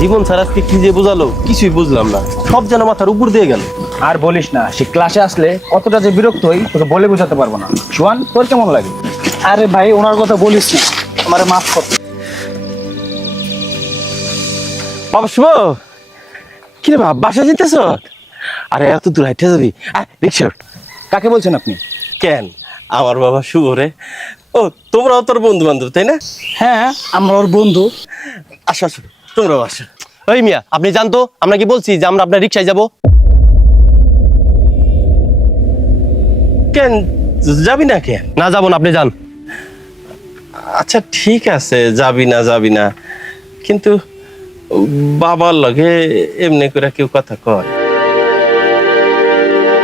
জীবন sir আজকে কি যে বোঝালো কিছুই বুঝলাম না, সব যেন মাথার উপর দিয়ে গেল। আর বলিস না, সে ক্লাসে আসলে কতটা যে বিরক্ত হই তোকে বলে বোঝাতে পারবো না। সোহান, তোর কেমন লাগে? আরে ভাই ওনার কথা বলিস না, আমারে মাফ কর। বাবা শুভ, কি রে বাবা বাসা যেতেছ? আরে এত দূর হাইটে যাবি? রিক্সা। কাকে বলছেন আপনি? কেন, আমার বাবা শুভ রে। ও তোমরাও তোর বন্ধু বান্ধব তাই না? হ্যাঁ আমরা ওর বন্ধু। আসো আসো, তোমরাও আসো। ওই মিয়া আপনি জানতো আমরা কি বলছি যে আমরা আপনার রিক্সায় যাব? কেন যাবি না? কেন না যাবো না, আপনি যান। আচ্ছা ঠিক আছে, যাবি না কিন্তু বাবার লগে এমনি করে কেউ কথা কয়?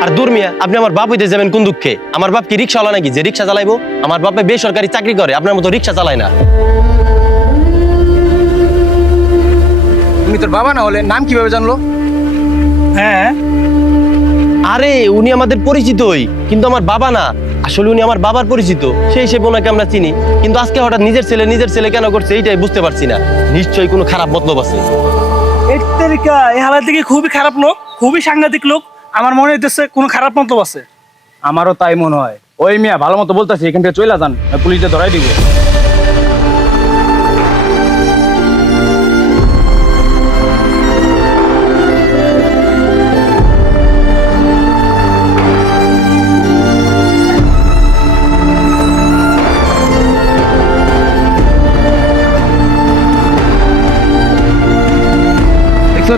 আর দূর মিয়া, আপনি আমার বাপ হইতে যাবেন কোন দুঃখে? আমার বাপ কি রিক্সাওয়ালা নাকি যে রিক্সা চালাইবো? আমার বাপে বেসরকারি চাকরি করে, আপনার মতো রিক্সা চালায় না। তুমি তোর বাবা না হলে নাম কিভাবে জানলো? হ্যাঁ আরে উনি আমাদের পরিচিতই, কিন্তু আমার বাবা না। আসলে উনি আমার বাবার পরিচিত, সেই হিসেবে ওনাকে আমরা চিনি। কিন্তু আজকে হঠাৎ নিজের ছেলে কেন করছে এইটাই বুঝতে পারছি না। নিশ্চয়ই কোনো খারাপ মতলব আছে। এর তালিকা এই হালার দিকে খুবই খারাপ লোক, খুবই সাংঘাতিক লোক। আমার মনে হইতেছে কোনো খারাপ মতলব আছে। আমারও তাই মনে হয়। ওই মিয়া ভালো মতো বলতেছি, এখান থেকে চলে যান, পুলিশে ধরাই দিব।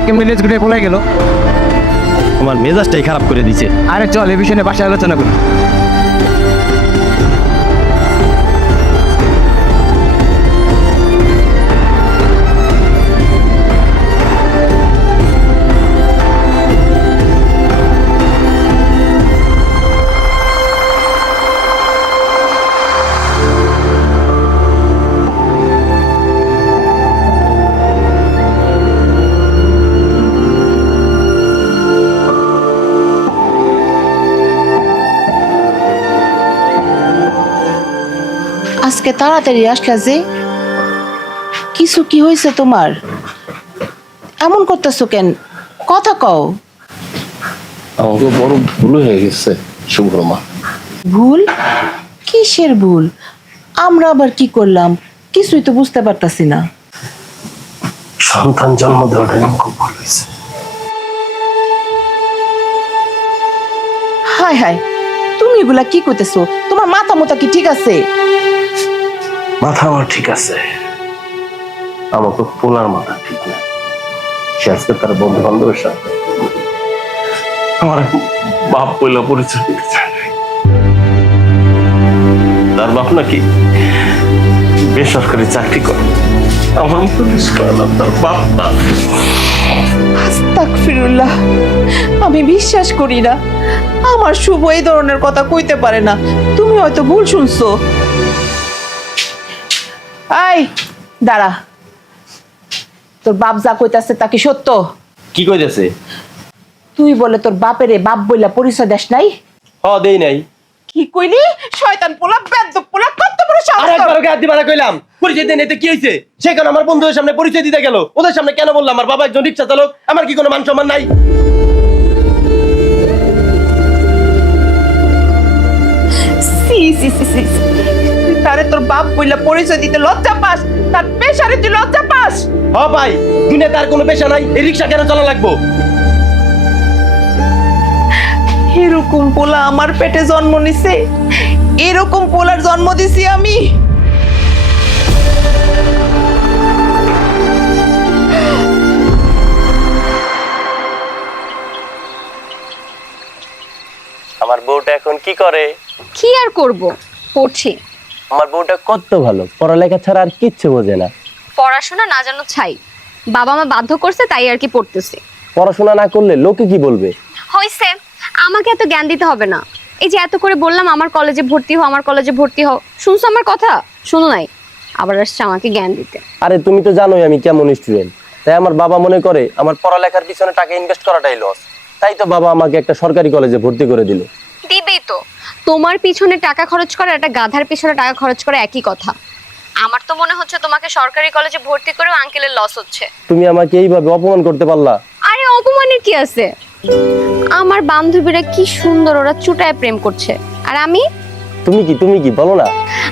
কেমন ঘুরে পড়ে গেল। আমার মেজাজটাই খারাপ করে দিছে। আরে চল এই বিষয়ে বাসায় আলোচনা করি। আজকে তাড়াতাড়ি আসলা যে, কিছু কি হয়েছে তোমার? এমন করতেছো কেন? কথা কও। আমাকে বড় ভুল হয়ে গেছে শুভ্রমা। ভুল? কিসের ভুল? আমরা আবার কি করলাম? কিছুই তো বুঝতে পারতাছি না। সন্তান জন্ম দেওয়াটা খুব ভালো হয়েছে। হায় হায়, তুমি এগুলা কি করতেছো? তোমার মাথা মোতা কি ঠিক আছে? মাথা আমার ঠিক আছে, আমাকে পোলার মাথা ঠিক না। সে আজকে তার বন্ধু বান্ধবের সাথে আমার বাপ পয়লা পরিচয় দিতে চায় নাই। তার বাপ নাকি বেসরকারি চাকরি করে, আমার মতো নিষ্করলাম তার বাপ না। আস্তাগফিরুল্লাহ, আমি বিশ্বাস করি না আমার শুভ এই ধরনের কথা কইতে পারে না। তুমি হয়তো ভুল শুনছো। এই দাঁড়া, তোর বাপ যা কইতাছে তা কি সত্য? কি কইতেছে? তুই বলে তোর বাপেরে বাপ বইলা পরিচয় দেশ নাই? দেই নাই। কি কইলি? শয়তান পোলা, বেয়াদব পোলা, কত বড় সাহস তোর! আরেকবার ওকে হাত দিবা না কইলাম। পরিচয় দেন, এতে কি হইছে? সেখানে আমার বন্ধুদের সামনে পরিচয় দিতে গেল, ওদের সামনে কেন বললাম আমার বাবা একজন রিক্সা চালক? আমার কি কোনো মান সম্মান নাই? সি সি সি সি, তুই তারে তোর বাপ বইলা পরিচয় দিতে লজ্জা পাস? তার পেশারে তুই লজ্জা পাস? ভাই, দুনিয়াতে আর কোনো পেশা নাই, এই রিক্সা কেন চালা লাগবো? এরকম পোলা আমার পেটে জন্ম নিছে, এরকম পোলার জন্ম দিছি আমি। আমার বউটা এখন কি করে? কি আর করব, পড়ছি। আমার বউটা কত ভালো, পড়ালেখা ছাড়া আর কিচ্ছু বোঝে না। পড়াশোনা না জানো ছাই, বাবা মা বাধ্য করছে তাই আর কি পড়তেছি। পড়াশোনা না করলে লোকে কি বলবে? হইছে, আমাকে এত জ্ঞান দিতে হবে না। এই যে এত করে বললাম আমার কলেজে ভর্তি হও, আমার কলেজে ভর্তি হও, শুনছো আমার কথা? শুনো নাই, আবার আসছে আমাকে জ্ঞান দিতে। আরে তুমি তো জানোই আমি কেমন স্টুডেন্ট, তাই আমার বাবা মনে করে আমার পড়ালেখার পিছনে টাকা ইনভেস্ট করাটাই লস। তাই তো বাবা আমাকে একটা সরকারি কলেজে ভর্তি করে দিল। দিবেই তো, তোমার পিছনে টাকা খরচ করা একটা গাধার পিছনে টাকা খরচ করা একই কথা। আমার তো মনে হচ্ছে তোমাকে সরকারি কলেজে ভর্তি করেও আঙ্কেলের লস হচ্ছে। তুমি আমাকে এইভাবে অপমান করতে পারলা? আরে অপমানের কি আছে? আমার বান্ধবীরা কি সুন্দর, ওরা চুটায় প্রেম করছে, আর আমি। তুমি কি বলো না?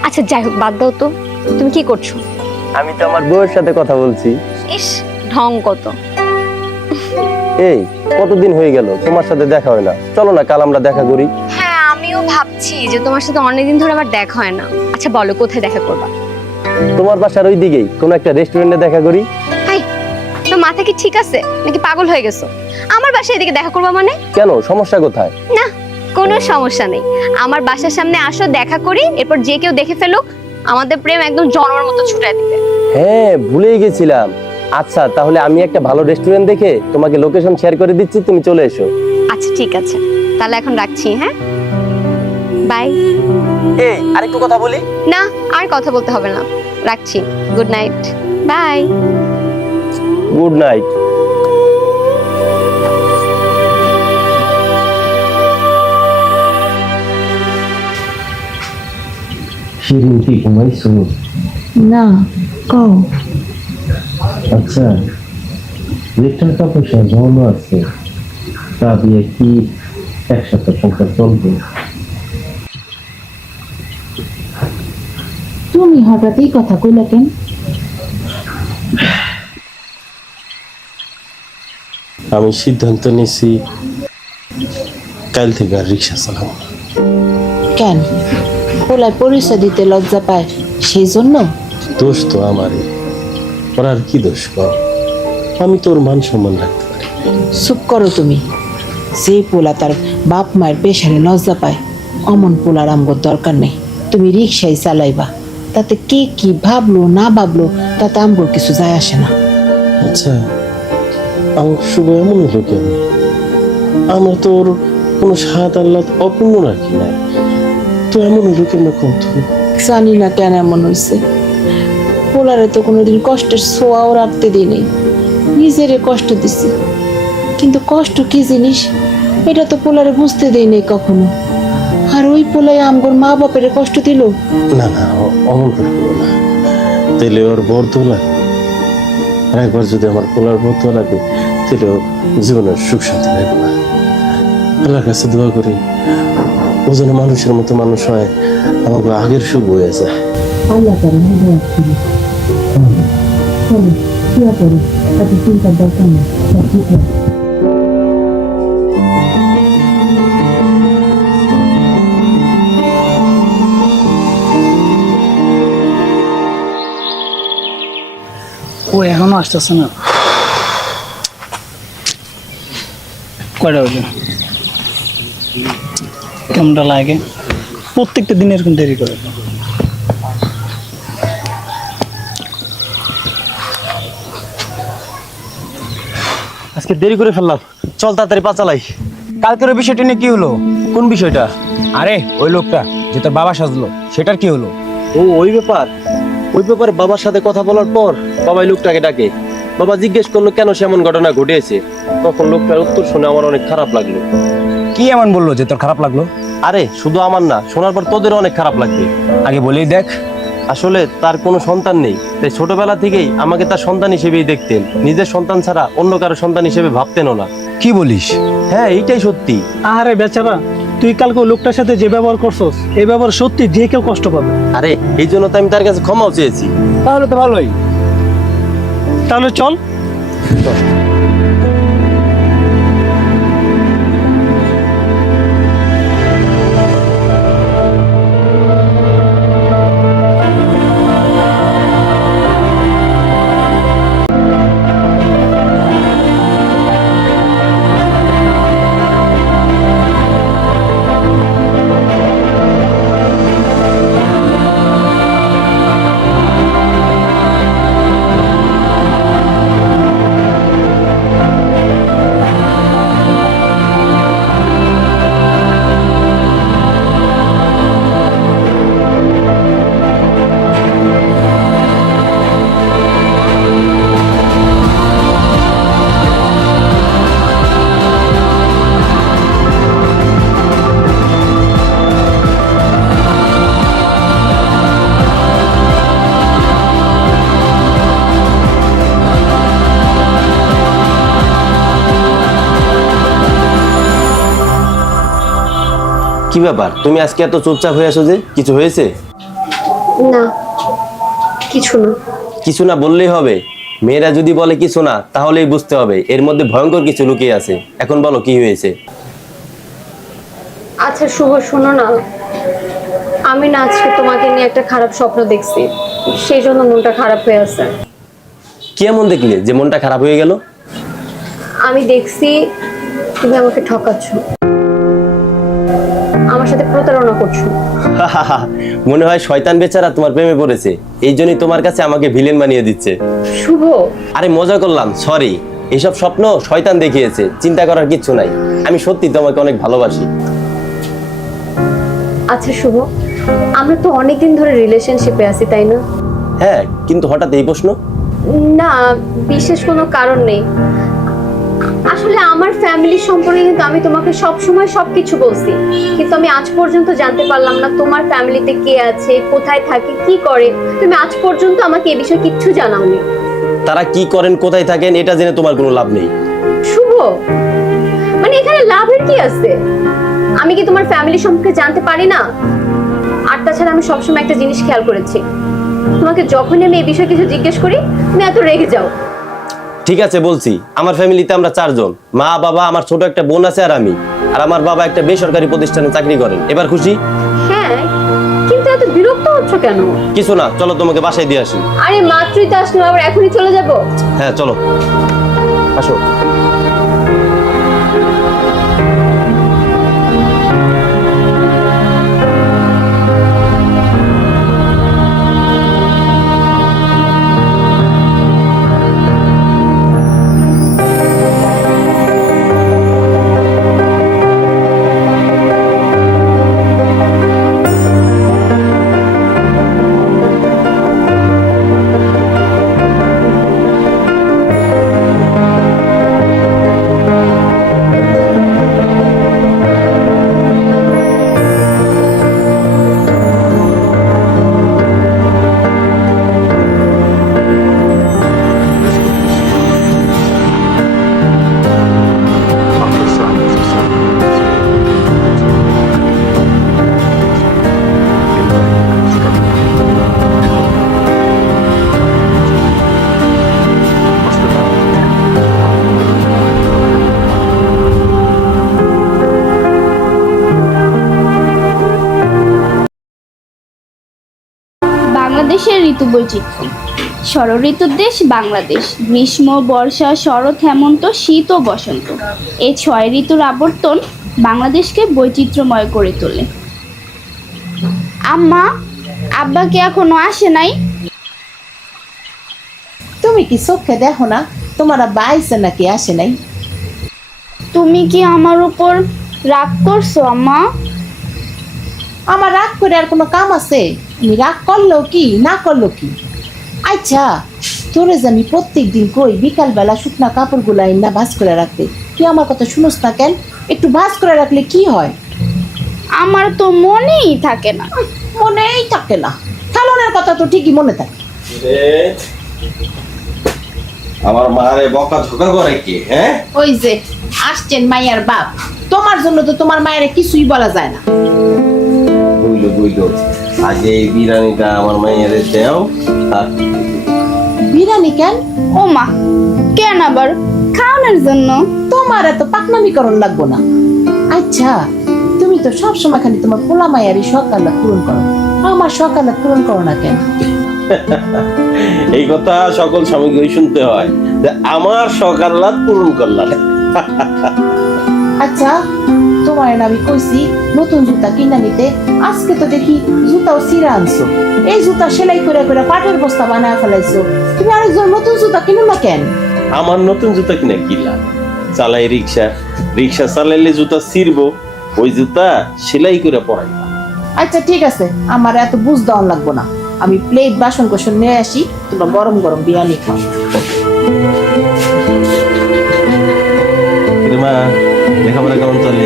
আচ্ছা যাই হোক, বাদ দাও তো, তুমি কি করছো? আমি তো আমার বউয়ের সাথে কথা বলছি। ইস, ঢং কত। এই কতদিন হয়ে গেল তোমার সাথে দেখা হয় না, চলো না কাল আমরা দেখা করি। হ্যাঁ, আমিও ভাবছি যে তোমার সাথে অনেকদিন ধরে আমার দেখা হয় না। আচ্ছা বলো, কোথায় দেখা করবা? তোমার বাসার ওই দিকেই কোনো একটা রেস্টুরেন্টে দেখা করি। হাই, তো মাথা কি ঠিক আছে নাকি পাগল হয়ে গেছো? আমার বাসায় এদিকে দেখা করবা মানে? কেন, সমস্যা কোথায়? না, কোনো সমস্যা নেই। আমার বাসার সামনে আসো, দেখা করি, এরপর যে কেউ দেখে ফেলুক, আমাদের প্রেম একদম জন্মের মতো ছুটায় দিবে। হ্যাঁ, ভুলেই গেছিলাম। আচ্ছা তাহলে আমি একটা ভালো রেস্টুরেন্ট দেখে তোমাকে লোকেশন শেয়ার করে দিচ্ছি, তুমি চলে এসো। আচ্ছা ঠিক আছে, তাহলে এখন রাখছি। হ্যাঁ, বাই। এই আরেকটু কথা বলি। না, আর কথা বলতে হবে না, রাখছি। Good night, bye. Good night. Shirin, কি ঘুমাইছো? না, কও। আচ্ছা, যে টাকা পয়সা জমানো আছে তা দিয়ে কি একসাথে সংসার চলবে? তুমি হঠাৎ এই কথা কইলা কেন? আমি সিদ্ধান্ত নিয়েছি কাল থেকে আর রিক্সা চালাবো না। কেন? পোলায় পরিচয় দিতে লজ্জা পায় সেই জন্য? দোষ তো আমারই, ওর আর কি দোষ কর? আমি তোর মান সম্মান রাখতে পারি। চুপ করো তুমি। যে পোলা তার বাপ মায়ের পেশারে লজ্জা পায়, অমন পোলার আমগর দরকার নেই। তুমি রিক্সায় চালাইবা, তাতে কে কি ভাবলো না ভাবলো তাতে আমগর কিছু যায় আসে না। আচ্ছা, আমার শুভ এমন হলো কেন? আমার তো ওর কোনো স্বাদ আল্লাহ অপূর্ণ রাখি নাই, তো এমন হলো কেন কত? জানি না কেন এমন হয়েছে। পোলারে তো কোনোদিন কষ্টের ছোঁয়াও রাখতে দিই নেই, নিজেরে কষ্ট দিছি। কিন্তু কষ্ট কি জিনিস এটা তো পোলারে বুঝতে দেই নেই কখনো। আর ওই পোলাই আমগর মা বাপের কষ্ট দিল। না না, অমন করে বলো না, তাহলে ওর বর্ধ লাগে। আর একবার যদি আমার পোলার বর্ধ লাগে, তাহলে ও জীবনের সুখ শান্তি পাইব না। আল্লাহর কাছে দোয়া করি ও যেন মানুষের মতো মানুষ হয়, আমাকে আগের সুখ বয়ে যায়। আল্লাহ তাআলা হেদায়েত করুন। চলো, শুয়ে পড়ো, এত চিন্তার দরকার নেই, সব ঠিক হবে। ও এখনো আসতেছে না। কয়টা বাজে? কেমনটা লাগে? প্রত্যেকটা দিন এরকম দেরি করে। আজকে দেরি করে ফেললাম, চল তাড়াতাড়ি পা চালাই। কালকের ওই বিষয়টা নিয়ে কি হলো? কোন বিষয়টা? আরে ওই লোকটা যে তোর বাবা সাজলো, সেটার কি হলো? ও ওই ব্যাপার। ওই ব্যাপারে বাবার সাথে কথা বলার পর বাবাই লোকটাকে ডাকে। বাবা জিজ্ঞেস করলো কেন সে এমন ঘটনা ঘটেছে। তখন লোকটার উত্তর শুনে আমার অনেক খারাপ লাগলো। কি এমন বললো যে তোর খারাপ লাগলো? আরে শুধু আমার না, শোনার পর তোদেরও অনেক খারাপ লাগবে। আগে বলেই দেখ। আসলে তার কোনো সন্তান নেই, তাই ছোটবেলা থেকেই আমাকে তার সন্তান হিসেবেই দেখতেন। নিজের সন্তান ছাড়া অন্য কারো সন্তান হিসেবে ভাবতেনও না। কি বলিস? হ্যাঁ, এইটাই সত্যি। আরে বেচারা, তুই কালকে ওই লোকটার সাথে যে ব্যবহার করছস, এই ব্যবহার সত্যি যে কেউ কষ্ট পাবে। আরে এই জন্য তো আমি তার কাছে ক্ষমাও চেয়েছি। তাহলে তো ভালোই। তাহলে চল। কি ব্যাপার, তুমি আজকে এত চুপচাপ হয়ে আছো যে? কিছু হয়েছে? না, কিছু না। কিছু না বললেই হবে? মেয়েরা যদি বলে কিছু না, তাহলেই বুঝতে হবে এর মধ্যে ভয়ঙ্কর কিছু লুকিয়ে আছে। এখন বলো কি হয়েছে? আচ্ছা শুভ, শোনো না, আমি না আজকে তোমাকে নিয়ে একটা খারাপ স্বপ্ন দেখছি, সেই জন্য মনটা খারাপ হয়ে আছে। কি এমন দেখলে যে মনটা খারাপ হয়ে গেল? আমি দেখছি তুমি আমাকে ঠকাচ্ছ, আমার সাথে প্রতারণা করছো। মনে হয় শয়তান বেচারা তোমার প্রেমে পড়েছে, এই জন্যই তোমার কাছে আমাকে ভিলেন বানিয়ে দিচ্ছে। শুভ, আরে মজা করলাম, সরি। এইসব স্বপ্ন শয়তান দেখিয়েছে, চিন্তা করার কিচ্ছু নাই। আমি সত্যি তোমাকে অনেক ভালোবাসি। আচ্ছা শুভ, আমরা তো অনেকদিন ধরে রিলেশনশিপে আছি, তাই না? হ্যাঁ, কিন্তু হঠাৎ এই প্রশ্ন? না, বিশেষ কোনো কারণ নেই। আসলে আমার ফ্যামিলি সম্পর্কে কিন্তু আমি তোমাকে সব সময় সবকিছু বলছি, কিন্তু আমি আজ পর্যন্ত জানতে পারলাম না তোমার ফ্যামিলিতে কে আছে, কোথায় থাকে, কি করে। তুমি আজ পর্যন্ত আমাকে এই বিষয়ে কিচ্ছু জানাওনি। তারা কি করেন, কোথায় থাকেন, এটা জেনে তোমার কোনো লাভ নেই। শুভ, মানে এখানে লাভের কি আছে? আমি কি তোমার ফ্যামিলি সম্পর্কে জানতে পারি না? আর তাছাড়া আমি সবসময় একটা জিনিস খেয়াল করেছি, তোমাকে যখনই আমি এই বিষয়ে কিছু জিজ্ঞেস করি তুমি এত রেগে যাও। ঠিক আছে বলছি, আমার ফ্যামিলিতে আমরা 4 জন, মা বাবা, আমার ছোট একটা বোন আছে আর আমি। আর আমার বাবা একটা বেসরকারি প্রতিষ্ঠানে চাকরি করেন। এবার খুশি? হ্যাঁ, কিন্তু এত বিরক্ত হচ্ছ কেন? কিছু না, চলো তোমাকে বাসায় দিয়ে আসি। আরে মাত্রই তো আসলো, আবার এখনই চলে যাব? হ্যাঁ চলো, আসো। বাংলাদেশের ঋতু বৈচিত্র্য। শরৎ ঋতুর দেশ বাংলাদেশ। গ্রীষ্ম, বর্ষা, শরৎ, হেমন্ত, শীত ও বসন্ত, এই 6 ঋতুর আবর্তন বাংলাদেশকে বৈচিত্র্যময় করে তোলে। আম্মা, আব্বা কি এখনো আসে নাই? তুমি কি চোখে দেখো না তোমার আব্বা আইছে নাকি আসে নাই? তুমি কি আমার উপর রাগ করছো আম্মা? আমার রাগ করে আর কোনো কাম আছে? তুমি রাগ করলো কি না করলো কি? আচ্ছা, তোরে যে আমি প্রত্যেক দিন কই বিকালবেলা শুকনা কাপড়গুলো না ভাঁজ করে রাখতে, তুই আমার কথা শুনোস না কেন? একটু ভাঁজ করে রাখলে কি হয়? আমার তো মনেই থাকে না। মনেই থাকে না? খালনের কথা তো ঠিকই মনে থাকে। আমার মারে বকা ঝোকা করে কে? হ্যাঁ, ওই যে আসছেন মাইয়ার বাপ, তোমার জন্য তো তোমার মায়ের কিছুই বলা যায় না। বুঝলো বুঝলো, আগে এই বিরিয়ানিটা আমার মায়ের দেও। বিরিয়ানি কেন? ও মা, কেন আবার? খাওয়ানোর জন্য। তোমার এত পাকনামি করণ লাগবো না। আচ্ছা, তুমি তো সব সময় খালি তোমার পোলা মায়ারই সকালে পূরণ করো, আমার সকালে পূরণ করো না কেন? এই কথা সকল স্বামীকে শুনতে হয় যে আমার সকাল পূরণ করলাম। আচ্ছা, তোমার না আমি কইছি নতুন জুতা কিনা নিতে, আজকে তো দেখি জুতাও ছিঁড়া আনছো। এই জুতা সেলাই করে করে পাটের বস্তা বানায় ফেলাইছো, তুমি আরেকজন নতুন জুতা কিনো না কেন? আমার নতুন জুতা কিনা কি লাভ? চালাই রিক্সা, রিক্সা চালাইলে জুতা ছিঁড়বো, ওই জুতা সেলাই করে পরাই। আচ্ছা ঠিক আছে, আমার এত বুঝ দেওয়া লাগবো না। আমি প্লেট বাসন কোসন নিয়ে আসি, তোমরা গরম গরম বিরিয়ানি খাও। মা, লেখাপড়া কেমন চলে?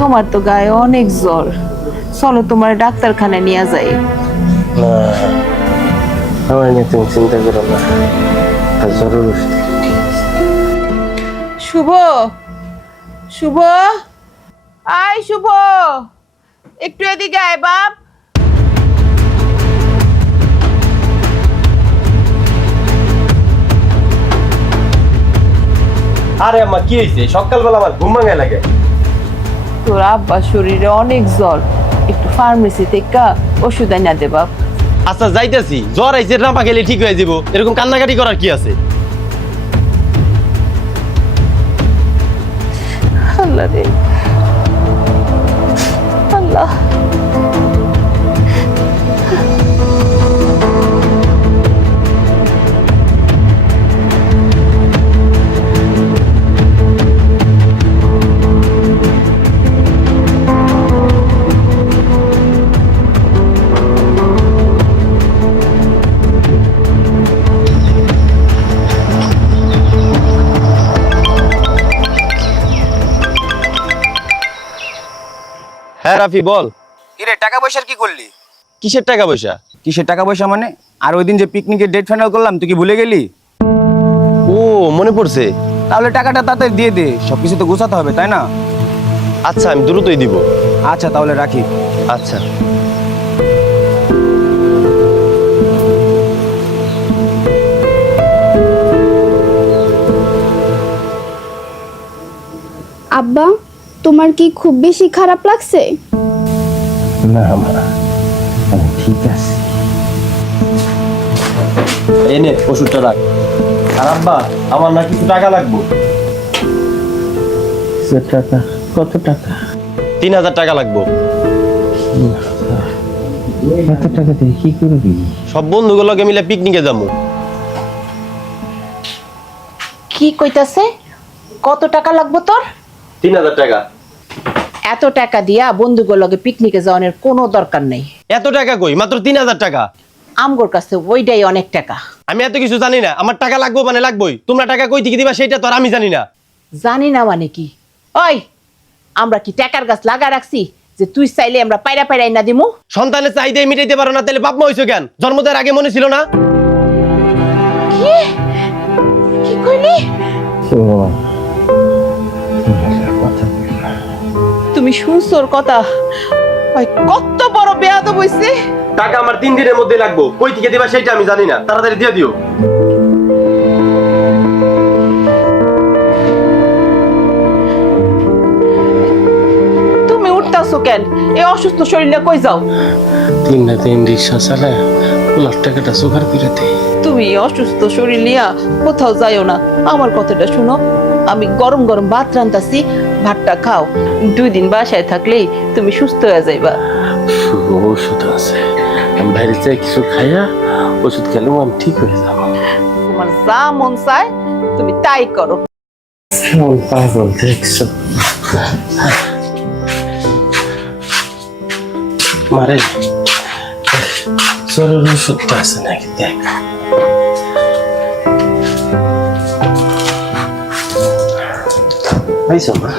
তোমার তো গায়ে অনেক জ্বর, চলো তোমার ডাক্তারখানায় নিয়ে যাই। না, আমার নিয়ে তুমি চিন্তা করো না, আর জরুর ওষুধ। শুভ, শুভ, আয় শুভ, একটু এদিকে আয় বাপ। আরে আম্মা কি হয়েছে? সকালবেলা আমার ঘুম ভাঙায় লাগে। তোর আব্বার শরীরে অনেক জ্বর, একটু ফার্মেসি থেকে ওষুধ এনে দে বাপ। আচ্ছা যাইতেছি, জ্বর আইছে রাপা গেলে ঠিক হয়ে যাব, এরকম কান্নাকাটি করার কি আছে? আল্লাহ রে আল্লাহ। হ্যাঁ রাফি বল। কিরে টাকা পয়সার কি করলি? কিসের টাকা পয়সা? কিসের টাকা পয়সা মানে? আর ওই দিন যে পিকনিকের ডেট ফাইনাল করলাম তুই কি ভুলে গেলি? ও মনে পড়ছে। তাহলে টাকাটা তাড়াতাড়ি দিয়ে দে, সবকিছু তো গোছাতে হবে তাই না? আচ্ছা আমি দ্রুতই দিব। আচ্ছা তাহলে রাখি। আচ্ছা। আব্বা, তোমার কি খুব বেশি খারাপ লাগছে? না মা, আমি ঠিক আছে। এই নে ওষুধটা রাখ। আর আব্বা, আমার না কিছু টাকা লাগবে। টাকা? কত টাকা? 3000 টাকা লাগবে। এত টাকা দিয়ে কি করবি? সব বন্ধুগুলোকে মিলে পিকনিকে যাবো। কি কইতাছে? কত টাকা লাগবে তোর? 3000 টাকা। এত টাকা দিয়া বন্ধুগুলোকে পিকনিকে যাওয়ানোর কোনো দরকার নেই। এত টাকা কই? মাত্র 3000 টাকা। আমগোর কাছে ওইটাই অনেক টাকা। আমি এত কিছু জানি না, আমার টাকা লাগবে মানে লাগবেই। তোমরা টাকা কই থেকে দিবা সেটা তো আর আমি জানি না। জানি না মানে কি? ওই আমরা কি টাকার গাছ লাগা রাখছি যে তুই চাইলে আমরা পায়রা পায়রা না দিমু? সন্তানের চাহিদা মিটাইতে পারো না, তাহলে বাপ মা হইছো কেন? জন্ম দেওয়ার আগে মনে ছিল না? কি কি কইলি? তুমি শুনছোর কথা? ওই কত বড় বেয়াদব হইছে। টাকা আমার 3 দিনের মধ্যে লাগবে, কই থেকে দিবা সেটা আমি জানি না, তাড়াতাড়ি দিয়ে দিও। তুমি উঠতাছো কেন? এই অসুস্থ শরীরে কই যাও? 3 না 3 রিক্সা চালায় লাখ টাকাটা জোগাড় করে দে। তুমি এই অসুস্থ শরীর নিয়া কোথাও যাইও না। আমার কথাটা শুনো, আমি গরম গরম ভাত রান্তাছি, ভাতটা খাও। 2 দিন বাসায় থাকলেই তুমি সুস্থ হয়ে যাইবা। ওষুধ আছে, আমি বাইরে যাই কিছু খাইয়া ওষুধ খেলেও আমি ঠিক হয়ে যাবো। তোমার যা মন চায় তুমি তাই করো। পাগল দেখছো? মারে জ্বরের ওষুধটা আছে নাকি দেখ। পাইছো মা?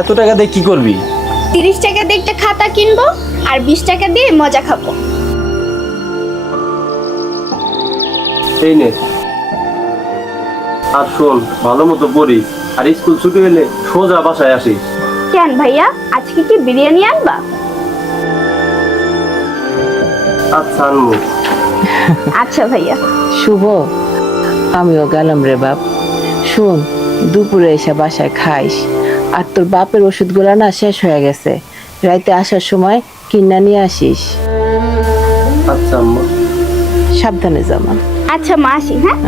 এত টাকা দিয়ে কি করবি? 30 টাকা দিয়ে একটা খাতা কিনবো আর 20 টাকা দিয়ে মজা খাবো। এই নে, আর শোন ভালো মতো পড়িস, আর স্কুল ছুটি হলে সোজা বাসায় আসিস। কেন ভাইয়া, আজকে কি বিরিয়ানি আনবা? আচ্ছা আনবো। আচ্ছা ভাইয়া। শুভ, আমিও গেলাম রে বাপ। শোন, দুপুরে এসে বাসায় খাইস, আর তোর বাপের ওষুধগুলো না শেষ হয়ে গেছে, রাইতে আসার সময় কিনা নিয়ে আসিস। আচ্ছা আম্মা। সাবধানে জামা। আচ্ছা মা, আসি হ্যাঁ।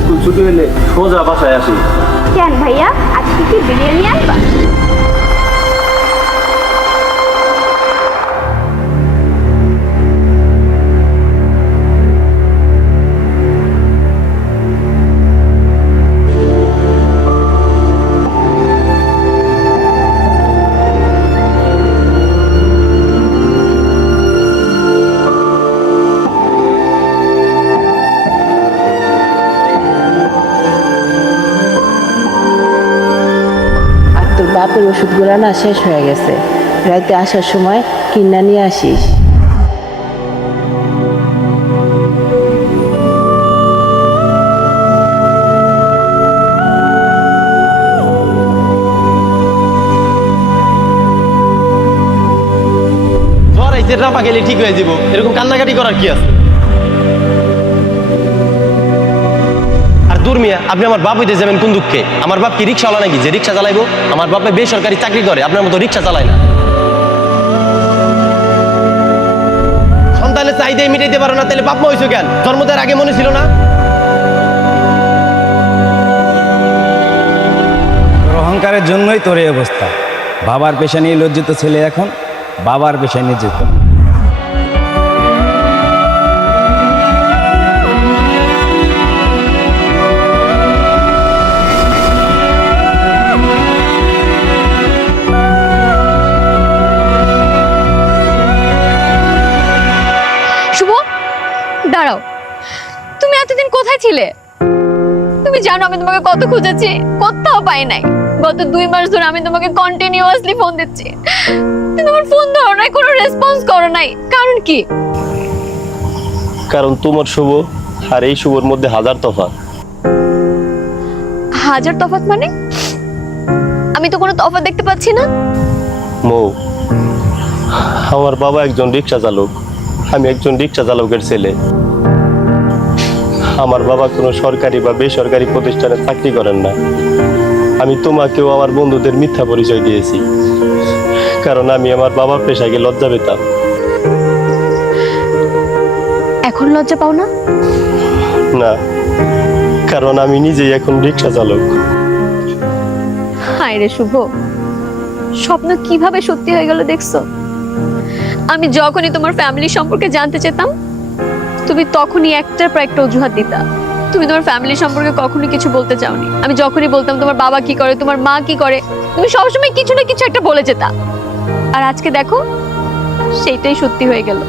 স্কুল ছুটি হলে সোজা বাসায় আসিস। কেন ভাইয়া, আজকে কি বিরিয়ানি আনবা? আর তোর বাপের ওষুধগুলো না শেষ হয়ে গেছে, রাইতে আসার সময় কিনা নিয়ে আসিস। জ্বর আইছে, রাপা গেলে ঠিক হয়ে যাব, এরকম কান্নাকাটি করার কি আছে? আর দূর মিয়া, আপনি আমার বাপ হইতে যাবেন কোন দুঃখে? আমার বাপ কি রিক্সাওয়ালা নাকি যে রিক্সা চালাইবো? আমার বাপে বেসরকারি চাকরি করে, আপনার মতো রিক্সা চালায় না। সন্তানের চাহিদাই মিটাইতে পারো না, তাহলে বাপ মা হইছো কেন? জন্ম দেওয়ার আগে মনে ছিল না? তোর অহংকারের জন্যই তোর এই অবস্থা। বাবার পেশা নিয়ে লজ্জিত ছেলে এখন বাবার পেশা নিয়ে যেত। শুভ, দাঁড়াও, তুমি এতদিন কোথায় ছিলে? তুমি জানো আমি তোমাকে কত খুঁজেছি, কোথাও পাই নাই। গত 2 মাস ধরে আমি তোমাকে কন্টিনিউয়াসলি ফোন দিচ্ছি, তুমি আমার ফোন ধরো নাই, কোনো রেসপন্স করো নাই। কারণ কি? কারণ তোমার শুভ আর এই শুভর মধ্যে হাজার তফাৎ। হাজার তফাৎ মানে? আমি তো কোনো তফাৎ দেখতে পাচ্ছি না। মৌ, আমার বাবা একজন রিক্সা চালক, আমি একজন রিক্সা চালকের ছেলে। আমার বাবা কোনো সরকারি বা বেসরকারি প্রতিষ্ঠানে চাকরি করেন না। আমি তোমাকেও আমার বন্ধুদের মিথ্যা পরিচয় দিয়েছি, কারণ আমি আমার বাবার পেশাকে লজ্জা পেতাম। এখন লজ্জা পাও না? না, কারণ আমি নিজেই এখন রিক্সা চালক। হায় রে শুভ, স্বপ্ন কিভাবে সত্যি হয়ে গেল দেখছো? আমি যখনই তোমার ফ্যামিলি সম্পর্কে জানতে চেতাম, তুমি তখনই একটার পর একটা অজুহাত দিতা। তুমি তোমার ফ্যামিলি সম্পর্কে কখনোই কিছু বলতে চাওনি। আমি যখনই বলতাম তোমার বাবা কি করে, তোমার মা কি করে, তুমি সবসময় কিছু না কিছু একটা বলে যেতা। আর আজকে দেখো, সেইটাই সত্যি হয়ে গেল।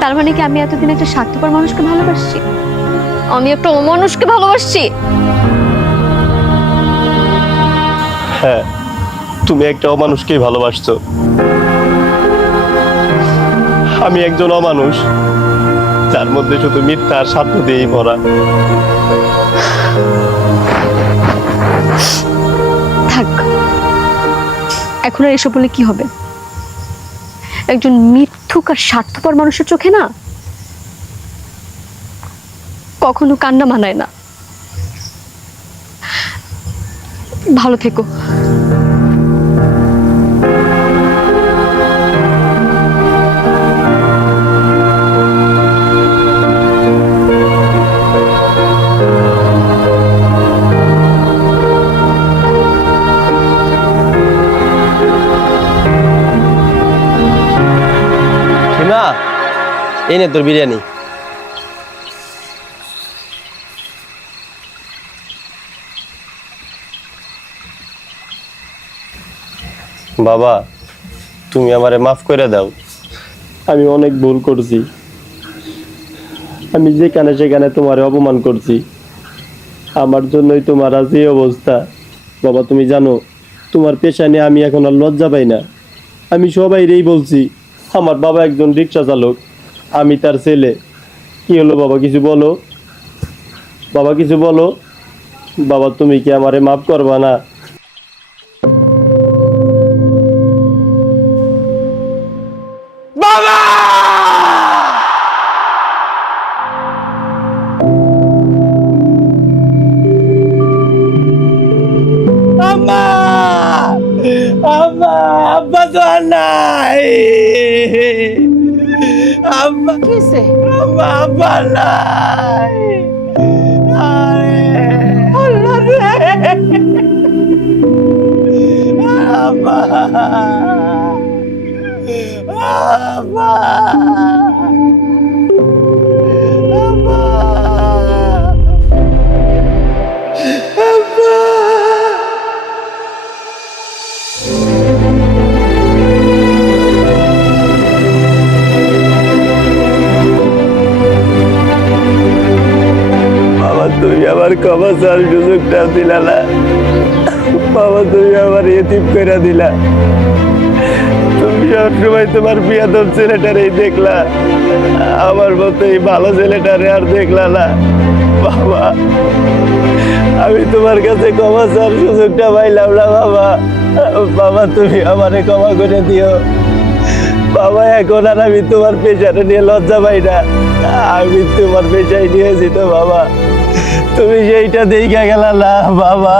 তার মানে কি আমি এতদিন একটা স্বার্থপর মানুষকে ভালোবাসছি? আমি একটা অমানুষকে ভালোবাসছি? হ্যাঁ, তুমি একটা অমানুষকেই ভালোবাসছো। আমি একজন অমানুষ, যার মধ্যে শুধু মিথ্যা আর স্বার্থ দিয়েই ভরা। থাক, এখন আর এসব বলে কি হবে? একজন মিথ্যুক আর স্বার্থপর মানুষের চোখে না কখনো কান্না মানায় না। ভালো থেকো। এই নে তোর বিরিয়ানি। বাবা, তুমি আমারে মাফ করে দাও, আমি অনেক ভুল করছি। আমি যেখানে সেখানে তোমারে অপমান করছি, আমার জন্যই তোমার আজ এই অবস্থা। বাবা, তুমি জানো তোমার পেশা নিয়ে আমি এখন আর লজ্জা পাই না। আমি সবাইরেই বলছি আমার বাবা একজন রিক্সা চালক, আমি তার ছেলে। কি হলো বাবা, কিছু বলো। বাবা কিছু বলো। বাবা, তুমি কি আমারে মাফ করবা না? বাবা! আম্মা! আম্মা! আব্বা তো আর নাই! আম্মা! কিসে আম্মা! আব্বা আর নাই! আরে! আল্লাহ রে! আব্বা! আব্বা! আব্বা! আব্বা! বাবা, তুমি আমার ক্ষমা চাওয়ার সুযোগটা দিলা না। বাবা, তুমি আমার এতিম করে দিলা। তুমি সবসময় তোমার বিয়াদব ছেলেটারেই দেখলা, আমার মতো এই ভালো ছেলেটারে আর দেখলা না। বাবা, আমি তোমার কাছে ক্ষমা চাওয়ার সুযোগটা পাইলাম না। বাবা, বাবা, তুমি আমারে ক্ষমা করে দিও। বাবা, এখন আর আমি তোমার পেশাটা নিয়ে লজ্জা পাই না। আমি তোমার পেশায় নিয়েছি তো বাবা, তুমি সেইটা দেখে গেলা না বাবা।